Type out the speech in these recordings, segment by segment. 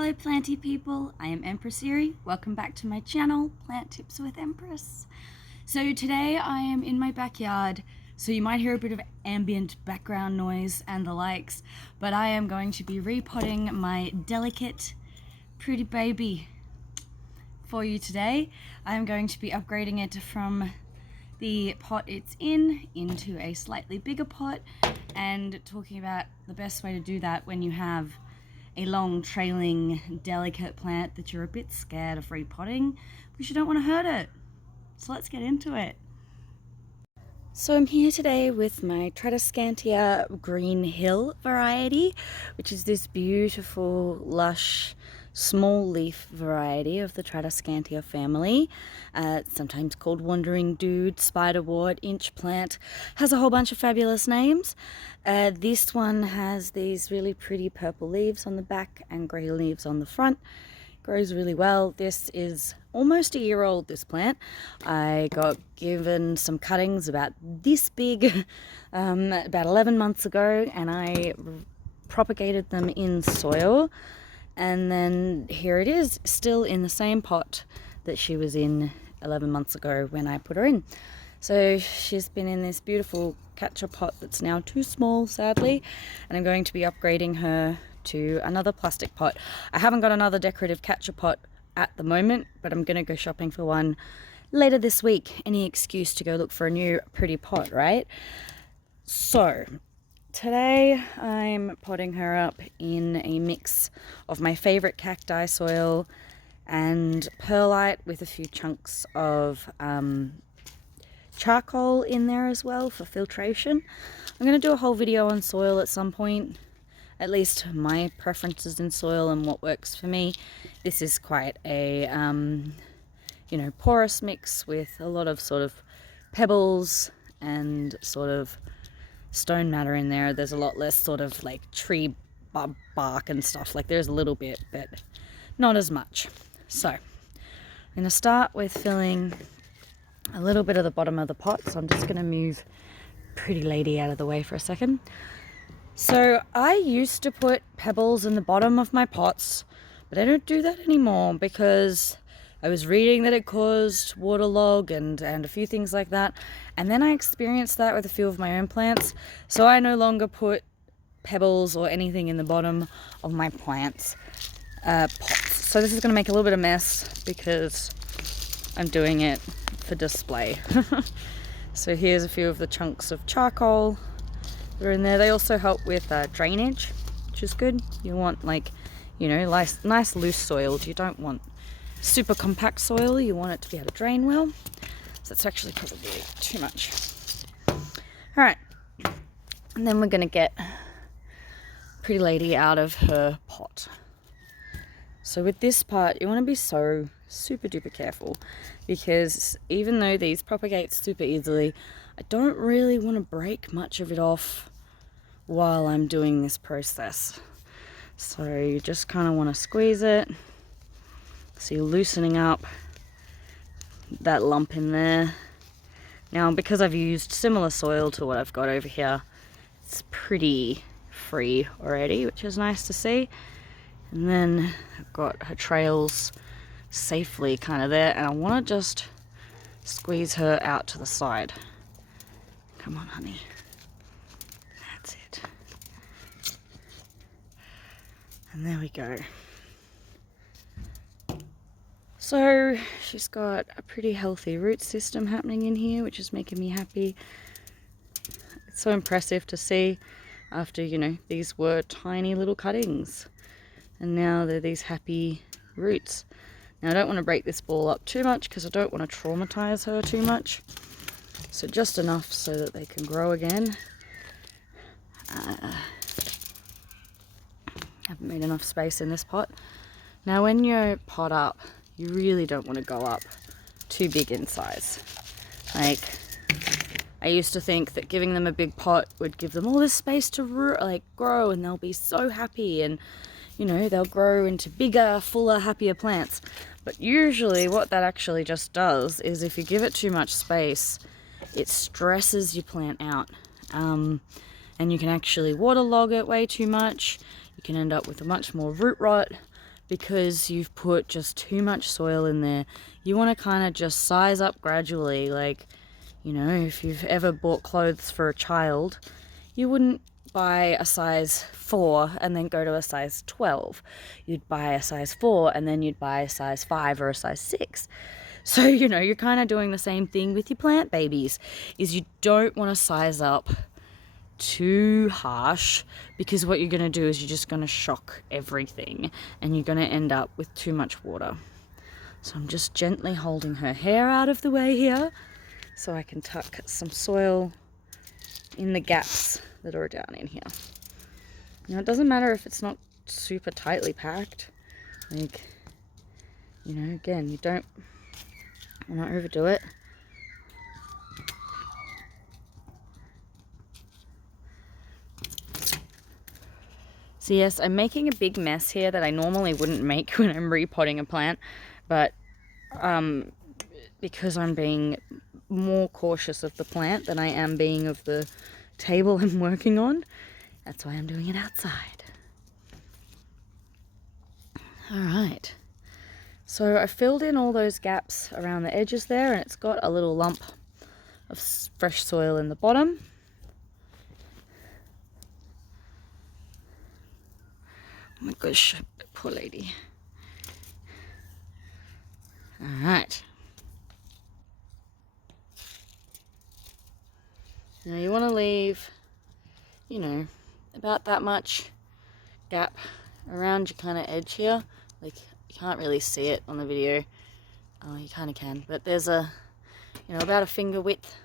Hello planty people, I am Empress. Welcome back to my channel, Plant Tips with Empress. So today I am in my backyard, so you might hear a bit of ambient background noise and the likes, but I am going to be repotting my delicate, pretty baby for you today. I am going to be upgrading it from the pot it's in into a slightly bigger pot and talking about the best way to do that when you have a long trailing delicate plant that you're a bit scared of repotting because you don't want to hurt it. So let's get into it. So I'm here today with my Tradescantia Green Hill variety, which is this beautiful lush small leaf variety of the Tradescantia family, sometimes called wandering dude, spiderwort, inch plant, has a whole bunch of fabulous names. This one has these really pretty purple leaves on the back and grey leaves on the front. Grows really well. This is almost a year old, this plant. I got given some cuttings about this big about 11 months ago, and I propagated them in soil. And then here it is, still in the same pot that she was in 11 months ago when I put her in. So she's been in this beautiful catcher pot that's now too small, sadly, and I'm going to be upgrading her to another plastic pot. I haven't got another decorative catcher pot at the moment, but I'm going to go shopping for one later this week. Any excuse to go look for a new pretty pot, right? So today I'm potting her up in a mix of my favorite cacti soil and perlite with a few chunks of charcoal in there as well for filtration. I'm going to do a whole video on soil at some point, at least my preferences in soil and what works for me. This is quite a porous mix with a lot of sort of pebbles and sort of stone matter in there. There's a lot less sort of like tree bark and stuff. Like there's a little bit, but not as much. So I'm going to start with filling a little bit of the bottom of the pot. So I'm just going to move pretty lady out of the way for a second. So I used to put pebbles in the bottom of my pots, but I don't do that anymore because I was reading that it caused waterlog and a few things like that. And then I experienced that with a few of my own plants. So I no longer put pebbles or anything in the bottom of my plants' pots. So this is going to make a little bit of mess because I'm doing it for display. So here's a few of the chunks of charcoal that are in there. They also help with drainage, which is good. You want nice loose soil. You don't want super compact soil. You want it to be able to drain well. So that's actually probably too much. All right, and then we're going to get pretty lady out of her pot. So with this part, you want to be so super duper careful because even though these propagate super easily, I don't really want to break much of it off while I'm doing this process. So you just kind of want to squeeze it. So you're loosening up that lump in there. Now, because I've used similar soil to what I've got over here, it's pretty free already, which is nice to see. And then I've got her trails safely kind of there, and I want to just squeeze her out to the side. Come on, honey. That's it. And there we go. So she's got a pretty healthy root system happening in here, which is making me happy. It's so impressive to see after, these were tiny little cuttings. And now they're these happy roots. Now I don't want to break this ball up too much because I don't want to traumatize her too much. So just enough so that they can grow again. Haven't made enough space in this pot. Now when you pot up, you really don't want to go up too big in size. Like, I used to think that giving them a big pot would give them all this space to grow, and they'll be so happy, and they'll grow into bigger, fuller, happier plants. But usually what that actually just does is if you give it too much space, it stresses your plant out. And you can actually waterlog it way too much. You can end up with a much more root rot because you've put just too much soil in there. You want to kind of just size up gradually. Like, you know, if you've ever bought clothes for a child, you wouldn't buy a size 4 and then go to a size 12. You'd buy a size 4 and then you'd buy a size 5 or a size 6. So, you know, you're kind of doing the same thing with your plant babies, is you don't want to size up too harsh, because what you're going to do is you're just going to shock everything and you're going to end up with too much water. So I'm just gently holding her hair out of the way here so I can tuck some soil in the gaps that are down in here. Now, it doesn't matter if it's not super tightly packed. Like, you know, again, you don't want to overdo it. So yes, I'm making a big mess here that I normally wouldn't make when I'm repotting a plant, but because I'm being more cautious of the plant than I am being of the table I'm working on, that's why I'm doing it outside. Alright, so I filled in all those gaps around the edges there, and it's got a little lump of fresh soil in the bottom. Oh my gosh, poor lady. Alright. Now you want to leave, you know, about that much gap around your kind of edge here. Like, you can't really see it on the video. Oh, you kind of can, but there's a, you know, about a finger width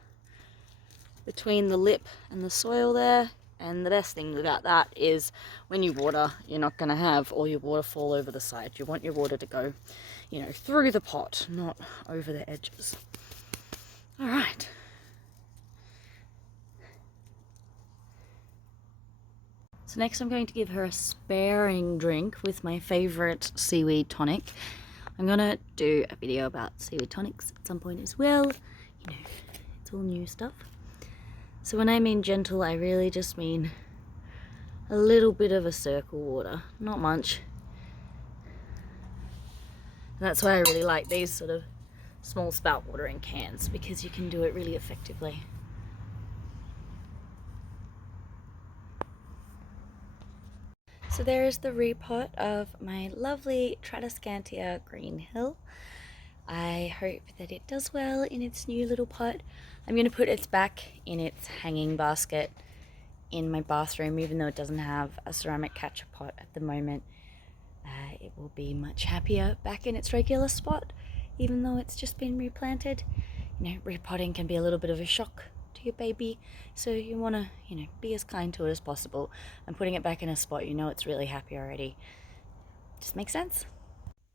between the lip and the soil there. And the best thing about that is when you water, you're not going to have all your water fall over the side. You want your water to go, you know, through the pot, not over the edges. All right. So next I'm going to give her a sparing drink with my favorite seaweed tonic. I'm going to do a video about seaweed tonics at some point as well. You know, it's all new stuff. So when I mean gentle, I really just mean a little bit of a circle water, not much. And that's why I really like these sort of small spout watering cans, because you can do it really effectively. So there is the repot of my lovely Tradescantia Green Hill. I hope that it does well in its new little pot. I'm going to put it back in its hanging basket in my bathroom, even though it doesn't have a ceramic catcher pot at the moment. It will be much happier back in its regular spot, even though it's just been replanted. You know, repotting can be a little bit of a shock to your baby, so you want to, you know, be as kind to it as possible. And putting it back in a spot you know it's really happy already just makes sense.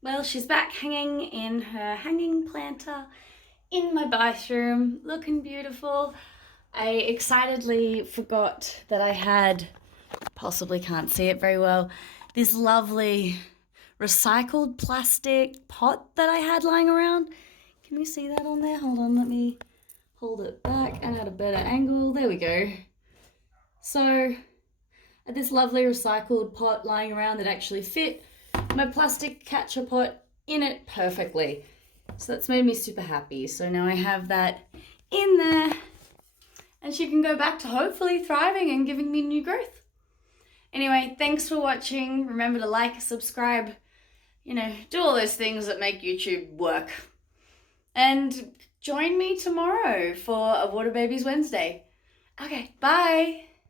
Well, she's back hanging in her hanging planter in my bathroom, looking beautiful. I excitedly forgot that I had, possibly can't see it very well, this lovely recycled plastic pot that I had lying around. Can you see that on there? Hold on, let me hold it back and at a better angle. There we go. So I had this lovely recycled pot lying around that actually fit my plastic catcher pot in it perfectly. So that's made me super happy. So now I have that in there and she can go back to hopefully thriving and giving me new growth. Anyway, thanks for watching. Remember to like, subscribe, you know, do all those things that make YouTube work. And join me tomorrow for a Water Babies Wednesday. Okay, bye.